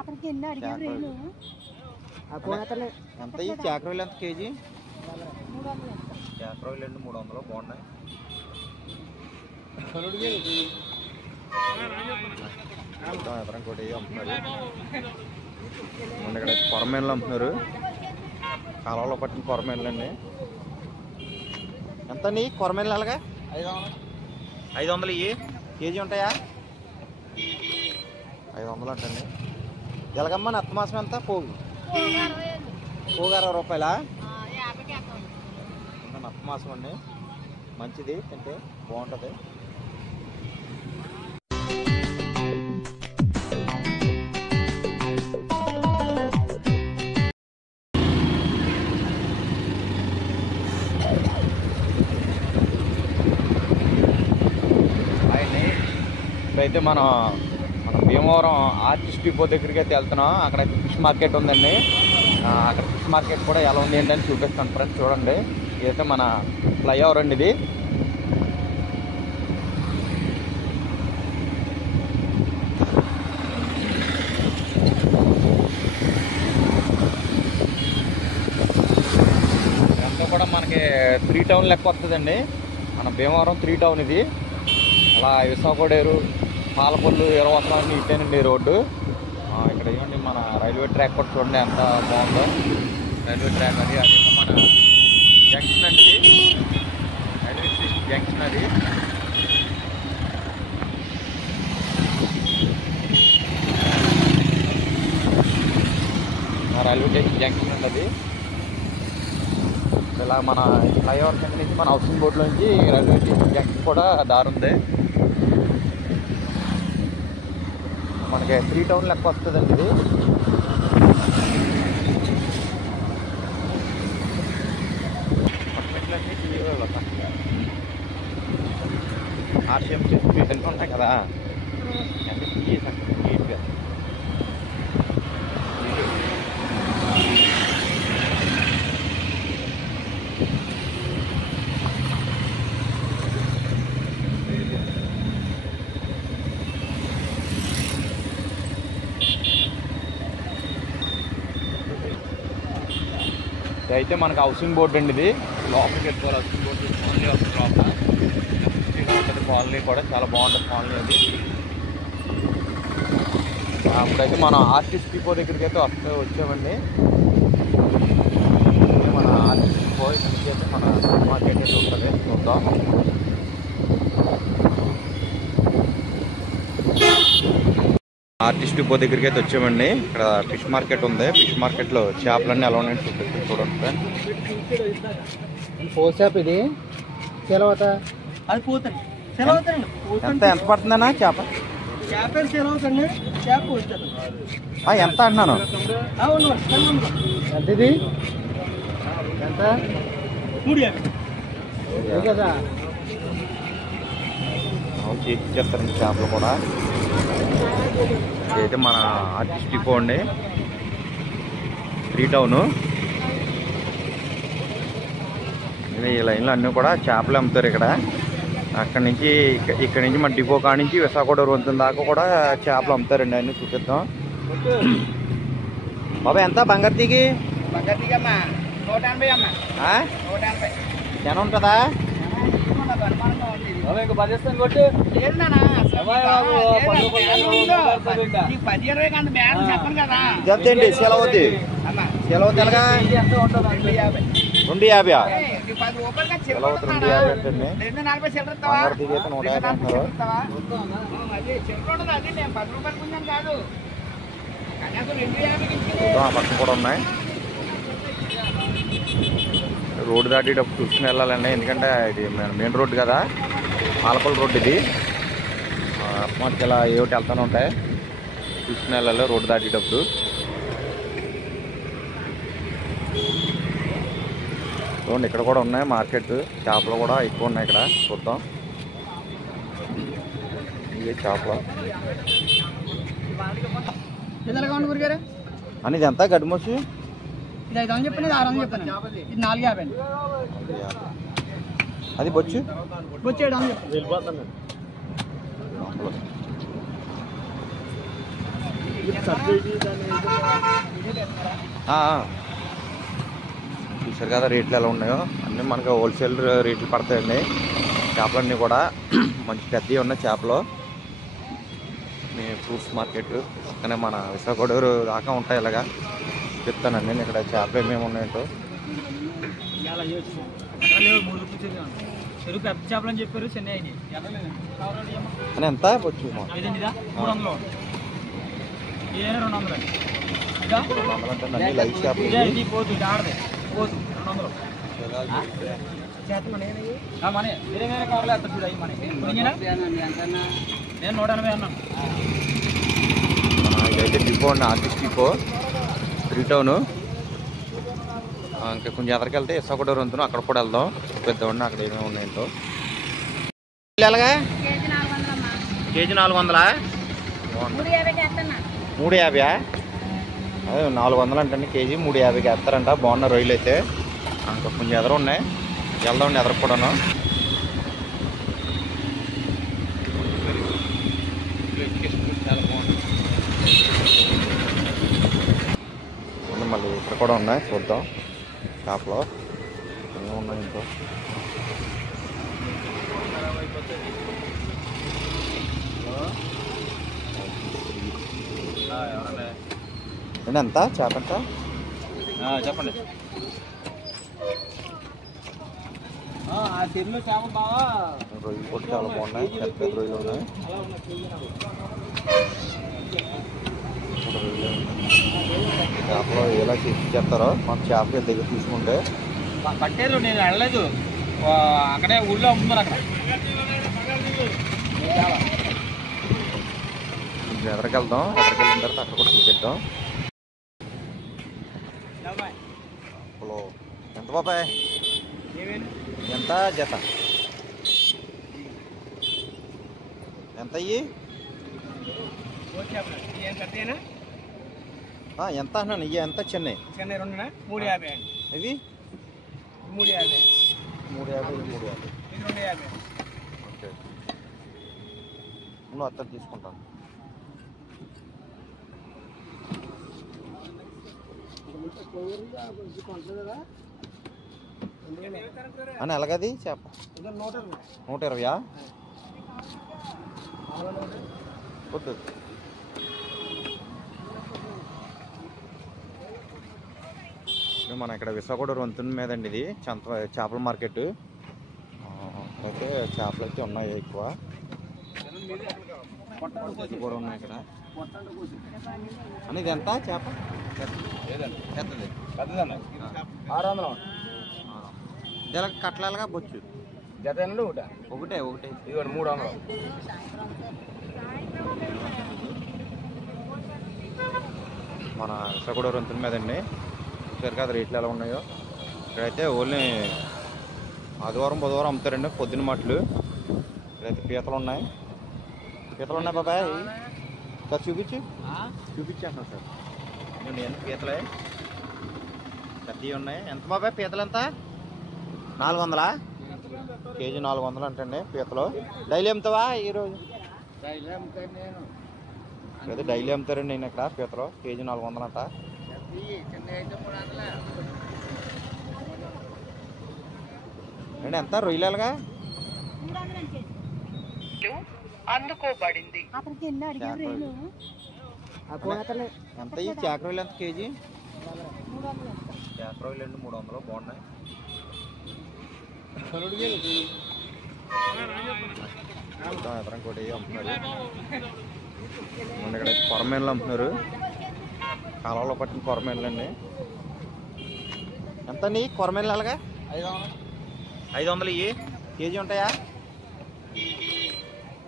ఎంత ఈ చాకరవేలు ఎంత కేజీ? చాకరవేలు అండి 300 బాగున్నాయి. ఇంకోటి అమ్ముతున్నారు ఇక్కడ కొరమేన్లు అమ్ముతున్నారు. కాలంలో పట్టిన కొరమేన్లు అండి. ఎంత అండి కొరమేన్లు? అలాగా 500 ఇవి కేజీ ఉంటాయా? 500 అంటండి. ఎలాగమ్మా నత్త మాసం ఎంత? పోగు 60 రూపాయలా? నత్త మాసం అండి, మంచిది, తింటే బాగుంటుంది. అయితే మనం భీమవరం ఆర్టిస్ట్ డిపో దగ్గరికి అయితే వెళ్తున్నాం. అక్కడ ఫిష్ మార్కెట్ ఉందండి. అక్కడ ఫిష్ మార్కెట్ కూడా ఎలా ఉంది ఏంటని చూపిస్తాను ఫ్రెండ్స్. చూడండి, ఇదైతే మన ఫ్లైఓవర్ అండి. ఇది ఇదంతా కూడా మనకి 3 టౌన్ లెక్క వస్తుందండి. మన భీమవరం 3 టౌన్ ఇది. అలా విశాఖడేరు, పాలపల్లు, ఇరవసరాన్ని ఇట్టేనండి రోడ్డు. ఇక్కడ ఏమండి మన రైల్వే ట్రాక్ కూడా చూడండి ఎంత బాగుందో. రైల్వే ట్రాక్ అది. అదేమో మన జంక్షన్ అండి, ఇది రైల్వే స్టేషన్ జంక్షన్. అది రైల్వే స్టేషన్ జంక్షన్ అండి. అది ఇలా మన ఫ్లైఓవర్ కింద నుంచి మన హౌసింగ్ బోర్డులో నుంచి రైల్వే స్టేషన్ జంక్షన్ కూడా దారి ఉంది. మనకి 3 టౌన్ లెక్క వస్తుందండి ఇది. ఆర్సీఎం వెళ్తూ ఉంటాయి కదా, నీట్గా. అయితే మనకు హౌసింగ్ బోర్డు అండి. ఇది లోపలికి వెళ్ళిపోవాలి. హౌసింగ్ బోర్డు కాలనీ వస్తుంది లోపల. ఉంటుంది కాలనీ కూడా చాలా బాగుంటుంది కాలనీ అది. అప్పుడైతే మనం ఆర్టిస్ట్ డిపో దగ్గరికి అయితే వచ్చామండి. మన ఆర్టిస్ట్ డిపో ఇక్కడికి అయితే మన మార్కెట్ అయితే ఉంటుంది. చూద్దాం. ఆర్టిస్ట్ డిపో దగ్గరికి అయితే వచ్చామండి. ఇక్కడ ఫిష్ మార్కెట్ ఉంది. ఫిష్ మార్కెట్లో చేపలన్నీ ఎలా ఉన్నాయని చూపిస్తాను చూడండి ఫ్రెండ్. చేప ఇది సెలవుత అది పోతుంది. ఎంత పడుతుందన్నా చేప? ఎంత అంటున్నాను? ఎంత ఇది? ఎంత? 350 కదా. చేస్తారండి చేపలు కూడా. ఇదైతే మన ఆర్టిస్ట్ డిపో అండి, 3 టౌను. ఈ లైన్లో అన్నీ కూడా చేపలు అమ్ముతారు ఇక్కడ. అక్కడి నుంచి మన డిపో కాడ నుంచి విశాఖపట్నం వంతెన దాకా కూడా చేపలు అమ్ముతారండి. అన్నీ చూపిద్దాం. బాబా ఎంత బంగారు తీగి? జనం ఉంటుందా? చెప్తండి. సెలవుద్ది ఎలాగా? 250. సెలవు 250 అంటండి. బంగారు తీగి అయితే 150 అంటున్నారు. పక్కన కూడా ఉన్నాయి. రోడ్డు దాటేటప్పుడు చూసుకుని వెళ్ళాలండి, ఎందుకంటే ఇది మెయిన్ రోడ్డు కదా, పాలపల్లి రోడ్డు ఇది. మనకి ఇలా ఏమిటి వెళ్తూనే ఉంటాయి, చూసుకుని వెళ్ళాలి రోడ్డు దాటేటప్పుడు. చూడండి ఇక్కడ కూడా ఉన్నాయి మార్కెట్. చేపలు కూడా ఎక్కువ ఉన్నాయి ఇక్కడ. చూద్దాం. ఇవే చేపలు అని. ఇది ఎంత గడ్డిమోసి? ఇది 500 చెప్పండి, 600 చెప్పండి. ఇది 450. అది బొచ్చు 700 చెప్పండి. చూసారు కదా రేట్లు ఎలా ఉన్నాయో, అన్నీ మనకు హోల్సేల్ రేట్లు పడతాయండి. చేపలన్నీ కూడా మంచి పెద్దవి ఉన్నాయి చేపలు. మీ ఫ్రూట్స్ మార్కెట్ పక్కనే మన విశాఖగూడూరు దాకా ఉంటాయి. ఇలాగా చెప్తానండి నేను ఇక్కడ చేపలు ఏమేమి ఉన్నాయంటో. పెద్ద చేపలు అని చెప్పారు చెన్నై అని ఎంత వచ్చు 300 అంటే లైవ్ చేపలు. ఇది పోతు ఆడదే పోతు 200 మనీ వేరే వేరే కవర్లు వేస్తారు చూడ మనీ నేను 180 అన్నాను. ఇదైతే డిపో అండి, ఆర్టిస్ట్ డిపో 3 టౌన్. ఇంకా కొంచెం ఎదరికి విశాఖగూడూరు వంతును అక్కడ కూడా వెళ్దాం. పెద్దవాడిని అక్కడ ఏమేమి ఉన్నాయంటో. ఎలాగా కేజీ 400? 350? అదే 400 అంటే కేజీ 350కి వేస్తారంట. బాగున్న రొయ్యలు అయితే ఇంకా కొంచెం ఎదరు ఉన్నాయి, వెళ్దాం ఎదరకు కూడాను. చాలా బాగుంది. మళ్ళీ ఇక్కడ కూడా ఉన్నాయి, చూద్దాం షాప్లో ఏమేమి ఉన్నాయి ఇంకో. ఎంత చేప ఎంత చెప్పండి. ఆ చెరువులో చేప బాగా రొయ్యలు కూడా చాలా బాగున్నాయి, పెద్ద పెద్ద రొయ్యలు ఉన్నాయి. చేపలు ఎలా చేస్తారో మన చేపకి దగ్గర తీసుకుంటే పట్టేరు. నేను వెళ్ళలేదు, అక్కడే ఊళ్ళో అమ్ముతున్నారు. అక్కడ కొంచెం ఎదరికి వెళ్దాం, ఎదరికి వెళ్ళిన తర్వాత అక్కడ కూడా చూపిద్దాం. ఎంత బాబాయ్ ఎంత జత ఎంత అయ్యి ఎంత అన్నాను? ఇవి ఎంత చెన్నై 350 ఇవి 350 350 250. ఓకే, నువ్వు అత్తలు తీసుకుంటాను. అని ఎలాగది చేప 120? వద్దు. మన ఇక్కడ విశాఖగూడూరు వంతెన మీద అండి ఇది చేపల మార్కెట్. అయితే చేపలు అయితే ఉన్నాయి ఎక్కువ కూడా ఉన్నాయి ఇక్కడ. అనేది ఎంత చేప? పెద్దది 600 ఇలా కట్టలాగా బొచ్చు జత ఒకటే ఒకటే. ఇది 300. మన విశాఖగూడూరు వంతెన మీద అండి. సరే కదా రేట్లు ఎలా ఉన్నాయో. ఇక్కడైతే ఓన్లీ ఆదివారం బుధవారం అమ్ముతారండి పొద్దున్న మాటలు. ఇక్కడైతే పీతలు ఉన్నాయి, పీతలు ఉన్నాయి బాబాయ్. సార్ చూపించేస్తాను సార్. ఎంత పీతలే పెద్దవి ఉన్నాయి. ఎంత బాబాయ్ పీతలు ఎంత? 400? కేజీ 400 అంటండి పీతలు. డైలీ అమ్ముతావా ఈరోజు? అదే డైలీ అమ్ముతారండి నేను ఇక్కడ పీతలు. కేజీ 400 అంట. అండి ఎంత రొయ్యలుగా అందుకోబడింది. ఎంత ఈ చాక రొయ్యలు ఎంత కేజీ? చాక రొయ్యలు అండి 300 బాగున్నాయి. ఎదరం కూడా అమ్ముతున్నారు. ఇక్కడ కొరమేన్లు అమ్ముతున్నారు, కాలంలో పట్టిన కొరమేన్లు అండి. ఎంత అండి కొరమేన్లు? అలాగా 500 ఇవి కేజీ ఉంటాయా?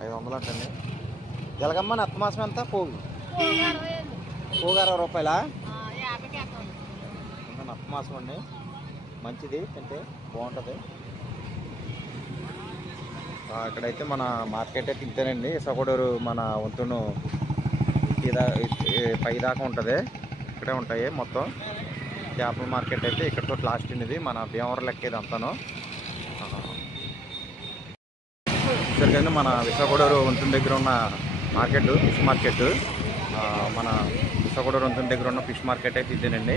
500 అంటండి. ఎలాగమ్మా నత్త మాసం ఎంత? పోగు 60 రూపాయలా? నత్త మాసం అండి, మంచిది తింటే బాగుంటుంది. ఇక్కడైతే మన మార్కెట్ అయితే ఇంతేనండి. విశాఖగూడూరు మన వంతును పై దాకా ఉంటుంది, ఇక్కడే ఉంటాయి మొత్తం చేపల మార్కెట్ అయితే. ఇక్కడతో లాస్ట్ ఇది మన భీమవరం లెక్కేది అంతాను. సరిగ్గా మన విశాఖగూడూరు వంతున దగ్గర ఉన్న మార్కెట్ ఫిష్ మార్కెట్ మన విశాఖపట్నం రొంతుల దగ్గర ఉన్న ఫిష్ మార్కెట్ అయితే ఇదేనండి.